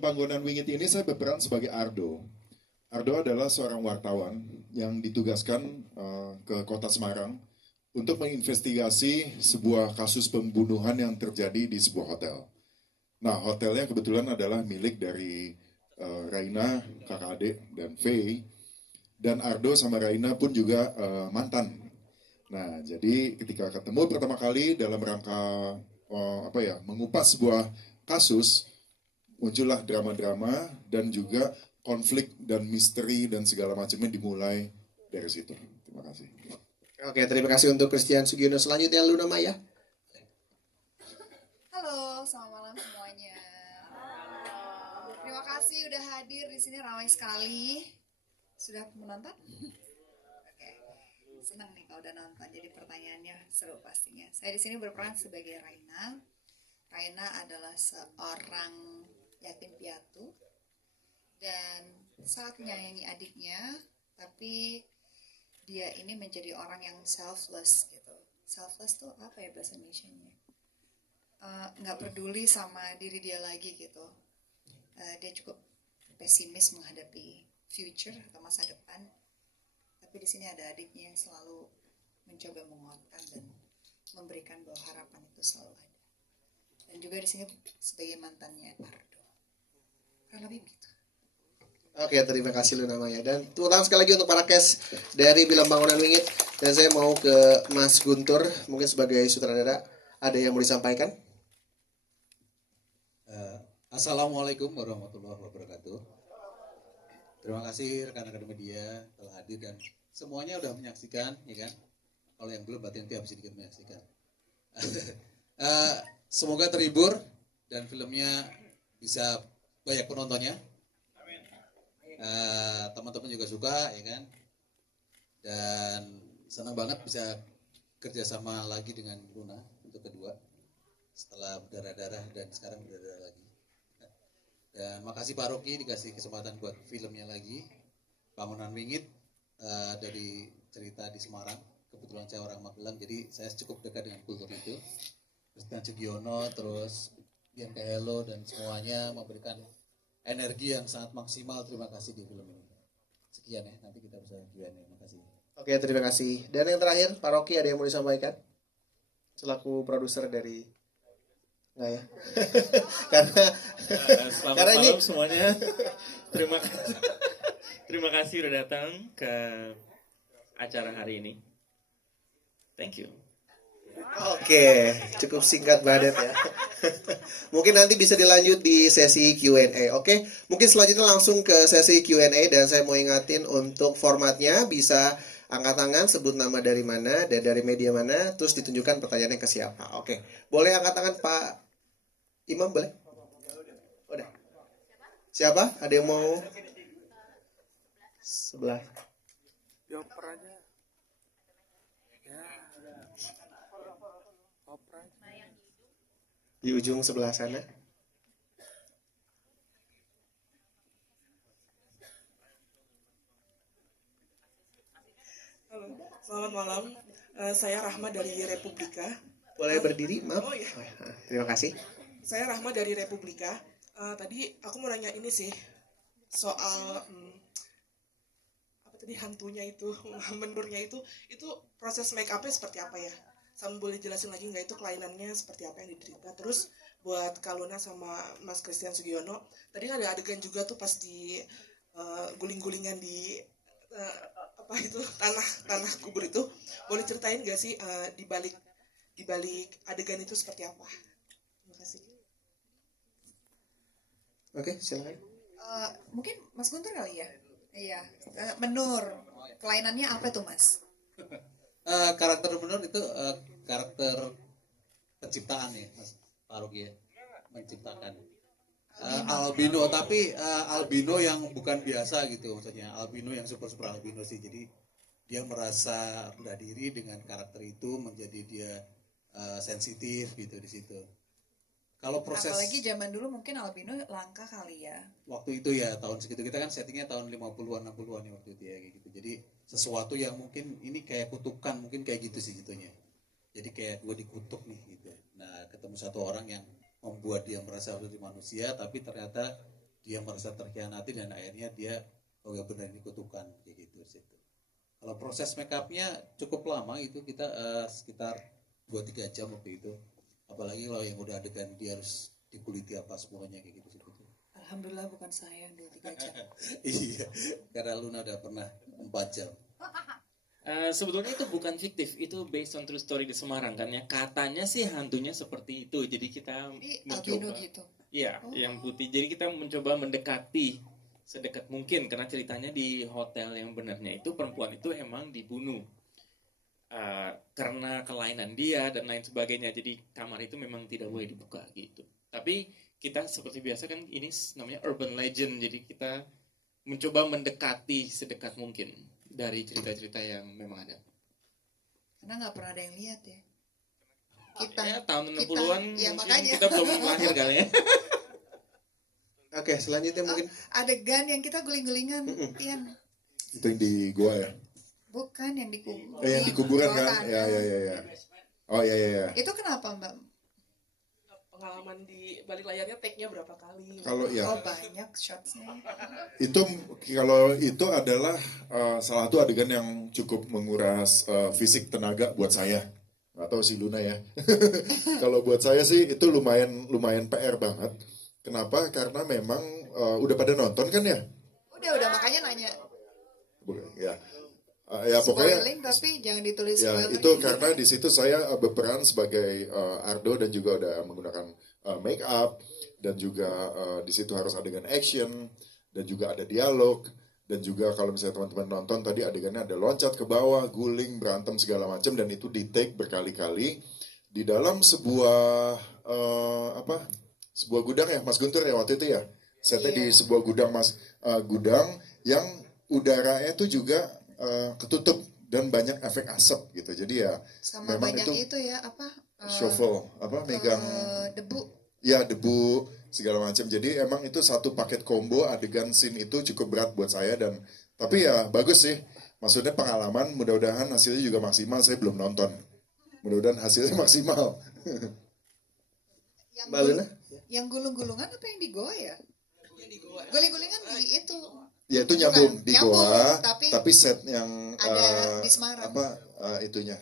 film Panggonan Wingit ini saya berperan sebagai Ardo. Ardo adalah seorang wartawan yang ditugaskan ke kota Semarang untuk menginvestigasi sebuah kasus pembunuhan yang terjadi di sebuah hotel. Nah, hotelnya kebetulan adalah milik dari Raina, kakak adik, dan Faye. Dan Ardo sama Raina pun juga mantan. Nah, jadi ketika ketemu pertama kali dalam rangka mengupas sebuah kasus, muncullah drama-drama dan juga konflik dan misteri dan segala macamnya dimulai dari situ. Terima kasih. Oke, terima kasih untuk Christian Sugiono. Selanjutnya Luna Maya. Halo, selamat malam semuanya. Terima kasih udah hadir di sini, ramai sekali. Sudah menonton? Oke, senang nih kalau udah nonton. Jadi pertanyaannya seru pastinya. Saya di sini berperan sebagai Raina. Raina adalah seorang yatim piatu dan sangat menyayangi adiknya, tapi dia ini menjadi orang yang selfless gitu. Selfless tuh apa ya bahasa Indonesianya? Nggak peduli sama diri dia lagi gitu. Dia cukup pesimis menghadapi future atau masa depan. Tapi di sini ada adiknya yang selalu mencoba menguatkan dan memberikan bahwa harapan itu selalu ada. Dan juga di sini sebagai mantannya Ardo. Kurang lebih begitu. Oke, terima kasih Luna Maya. Dan tepuk tangan sekali lagi untuk para cast dari film Panggonan Wingit. Dan saya mau ke Mas Guntur, mungkin sebagai sutradara, ada yang mau disampaikan? Assalamualaikum warahmatullahi wabarakatuh. Terima kasih rekan-rekan media telah hadir dan semuanya udah menyaksikan, ya kan? Kalau yang belum berarti nanti habis sedikit menyaksikan. Semoga terhibur dan filmnya bisa banyak penontonnya. Teman-teman juga suka, ya kan? Dan senang banget bisa kerjasama lagi dengan Luna untuk kedua setelah berdarah-darah dan sekarang berdarah lagi. Dan makasih Pak Rocky dikasih kesempatan buat filmnya lagi, Panggonan Wingit, dari cerita di Semarang. Kebetulan saya orang Magelang, jadi saya cukup dekat dengan kultur itu. Christian Sugiono, terus Dian Kahelo dan semuanya memberikan energi yang sangat maksimal. Terima kasih di film ini. Sekian ya, nanti kita bisa Q&A. Terima kasih. Oke, terima kasih. Dan yang terakhir, Pak Rocky ada yang mau disampaikan? Selaku produser dari... Nggak ya? Selamat karena malam ini... semuanya. Terima kasih udah datang ke acara hari ini. Thank you. Oke, cukup singkat banget ya. Mungkin nanti bisa dilanjut di sesi Q&A. Oke, mungkin selanjutnya langsung ke sesi Q&A dan saya mau ingatin untuk formatnya bisa angkat tangan, sebut nama dari mana dan dari media mana, terus ditunjukkan pertanyaannya ke siapa. Oke, boleh angkat tangan Pak Imam, boleh? Udah. Siapa? Ada yang mau? Sebelah. Dioper aja. Ya. Oper aja. Di ujung sebelah sana. Halo, selamat malam. Saya Rahma dari Republika. Boleh berdiri, maaf. Oh iya. Terima kasih. Saya Rahma dari Republika. Tadi aku mau nanya ini sih soal apa tadi hantunya itu, mendurnya itu proses make upnya seperti apa ya? Sama boleh jelasin lagi nggak itu kelainannya seperti apa yang diderita? Terus buat Kaluna sama Mas Christian Sugiono, tadi kan ada adegan juga tuh pas di guling-gulingan di apa itu tanah kubur itu, boleh ceritain nggak sih di balik adegan itu seperti apa? Terima kasih. Oke, silakan. Mungkin Mas Guntur kali ya? Iya, menur. Kelainannya apa tuh Mas? Karakter menurut itu karakter penciptaan ya Mas Faruk ya, menciptakan albino tapi albino yang bukan biasa gitu, maksudnya albino yang super albino sih. Jadi dia merasa rendah diri dengan karakter itu, menjadi dia sensitif gitu di situ. Kalau proses Apalagi zaman dulu mungkin albino langka kali ya. waktu itu ya, tahun segitu, kita kan settingnya tahun 50-an 60-an ya waktu itu ya kayak gitu. Jadi sesuatu yang mungkin ini kayak kutukan, mungkin kayak gitu sih gitunya. Jadi kayak gue dikutuk nih gitu. Nah, ketemu satu orang yang membuat dia merasa menjadi manusia, tapi ternyata dia merasa terkhianati dan akhirnya dia oh ya benar ini kutukan kayak gitu situ. Kalau proses make upnya cukup lama itu kita sekitar 2-3 jam waktu itu. Apalagi kalau yang udah adegan dia harus dikuliti apa semuanya kayak gitu. Alhamdulillah bukan saya yang 2-3 jam. Iya, karena Luna udah pernah 4 jam. Sebetulnya itu bukan fiktif, itu based on true story di Semarang kan ya. Katanya sih hantunya seperti itu, jadi kita Jadi mencoba. albino gitu. Iya, yang putih. Jadi kita mencoba mendekati sedekat mungkin karena ceritanya di hotel yang benarnya itu perempuan itu emang dibunuh karena kelainan dia dan lain sebagainya. Jadi kamar itu memang tidak boleh dibuka gitu. Tapi kita seperti biasa kan ini namanya urban legend, jadi kita mencoba mendekati sedekat mungkin dari cerita-cerita yang memang ada. Karena nggak pernah ada yang lihat ya. Ya, tahun 60-an ya mungkin makanya. kita belum lahir kali ya. Oke, selanjutnya mungkin Adegan yang kita guling-gulingan, Ian. Itu yang di gua ya. Bukan yang di kubur. Yang di kuburan kan? Ya. Oh ya. Itu kenapa Mbak? Pengalaman di balik layarnya take-nya berapa kali? Kalau ya Oh banyak shotsnya. itu kalau itu adalah salah satu adegan yang cukup menguras fisik tenaga buat saya. Nggak tahu si Luna ya. Kalau buat saya sih itu lumayan PR banget. Kenapa? Karena memang udah pada nonton kan ya? Udah makanya nanya. Ya. Ya pokoknya Spoiling tapi jangan ditulis ya spoiler. itu karena di situ saya berperan sebagai Ardo dan juga ada menggunakan make up dan juga di situ harus adegan action dan juga ada dialog dan juga kalau misalnya teman-teman nonton tadi adegannya ada loncat ke bawah, guling, berantem segala macam dan itu di take berkali-kali di dalam sebuah sebuah gudang ya Mas Guntur ya waktu itu ya. Setnya di sebuah gudang gudang yang udaranya itu juga ketutup dan banyak efek asap gitu. Jadi ya Sama memang banyak itu ya apa? shovel megang Debu. ya debu segala macam. Jadi emang itu satu paket combo adegan scene itu cukup berat buat saya dan tapi ya bagus sih. Maksudnya pengalaman mudah-mudahan hasilnya juga maksimal. Saya belum nonton. Mudah-mudahan hasilnya maksimal. Yang, Mbak Luna? yang gulung-gulungan apa yang di goa ya? Guling-gulingan di itu. Ya itu nyambung di Nyambung, goa, tapi tapi set yang ada di Semarang. Itunya.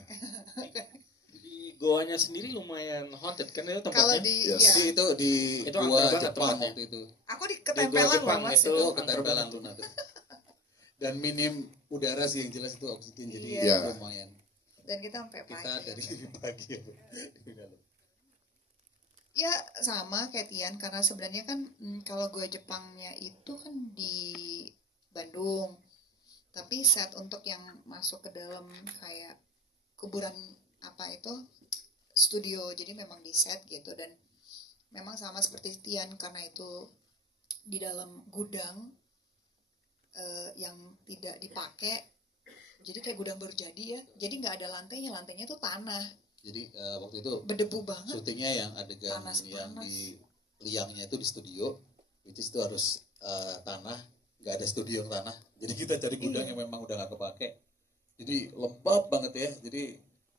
Di goanya sendiri lumayan haunted kan itu Kalau tempatnya. di Yes. ya, Itu di Itu gua angker banget Jepang tempatnya. waktu itu. aku di Di goa ketempelan Jepang loh Mas. itu Oh, ketempelan Luna tuh. Dan minim udara sih yang jelas itu oksigen jadi Iya. lumayan. Dan kita sampai Kita pagi. dari pagi ya. Di dalam. Ya sama kayak Tian karena sebenarnya kan kalau gue Jepangnya itu kan di Bandung. Tapi set untuk yang masuk ke dalam kayak kuburan apa itu studio. Jadi memang di set gitu dan memang sama seperti Tian karena itu di dalam gudang yang tidak dipakai. Jadi kayak gudang baru jadi ya. Jadi nggak ada lantainya tuh tanah. Jadi waktu itu Berdebu banget. syutingnya yang adegan Panas. yang di liangnya itu di studio, itu harus tanah, nggak ada studio yang tanah. Jadi kita cari gudang yang memang udah nggak kepake. Jadi lembab banget ya. Jadi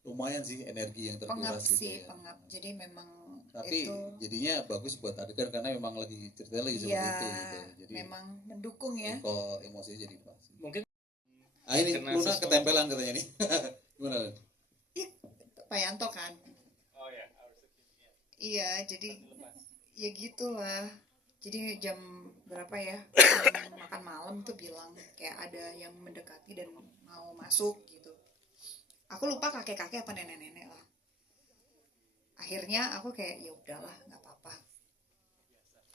lumayan sih energi yang Pengap terkuras gitu sih, ya. pengap. Jadi memang Tapi itu jadinya bagus buat adegan karena memang lagi ceritanya lagi seperti ya itu gitu. Jadi memang mendukung ya. kalau emosinya jadi pas. Mungkin Ini Karena Luna sesuatu- ketempelan katanya nih. Gimana? Lun? Pak Yanto kan. oh ya, Iya, jadi ya gitulah. Jadi jam berapa ya? Jam makan malam tuh bilang kayak ada yang mendekati dan mau masuk gitu. Aku lupa kakek-kakek apa nenek-nenek lah. Akhirnya aku kayak ya udahlah, nggak apa-apa.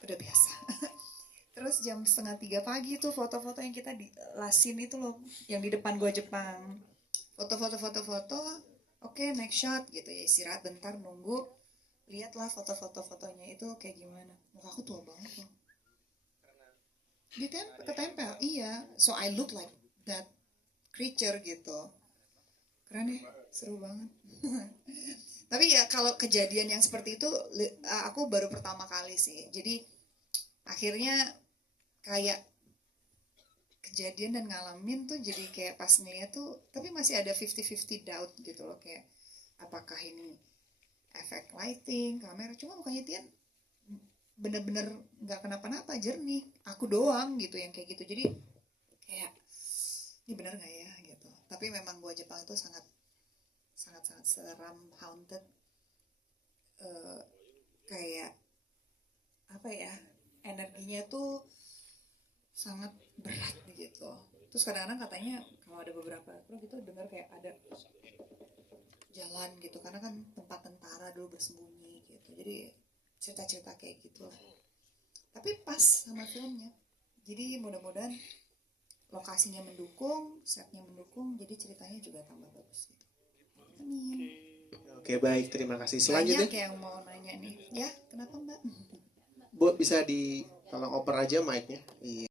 Udah biasa. Terus jam 2:30 pagi tuh foto-foto yang kita di lasin itu loh, yang di depan gua Jepang. Foto-foto. Oke, next shot gitu ya, istirahat bentar nunggu. Lihatlah foto-fotonya itu kayak gimana. Muka aku tua banget loh. Ketempel, iya. So I look like that creature gitu. Keren ya, seru banget. Tapi ya kalau kejadian yang seperti itu aku baru pertama kali sih. Jadi akhirnya kayak kejadian dan ngalamin tuh jadi kayak pas ngeliat tuh tapi masih ada 50-50 doubt gitu loh, kayak apakah ini efek lighting, kamera, cuma mukanya Tian bener-bener nggak kenapa-napa, jernih. aku doang gitu yang kayak gitu. Jadi kayak ini benar nggak ya gitu. Tapi memang gua Jepang itu sangat sangat sangat seram, haunted. Eh, kayak apa ya, energinya tuh sangat berat gitu. Terus kadang-kadang katanya kalau ada beberapa kru gitu dengar kayak ada jalan gitu, karena kan tempat tentara dulu bersembunyi gitu. Jadi cerita-cerita kayak gitu lah. Tapi pas sama filmnya. Jadi mudah-mudahan lokasinya mendukung, setnya mendukung, jadi ceritanya juga tambah bagus gitu. Amin. Oke, baik, terima kasih. Banyak Selanjutnya, yang mau nanya nih. Ya, kenapa Mbak? Bu bisa di tolong oper aja mic-nya. Iya.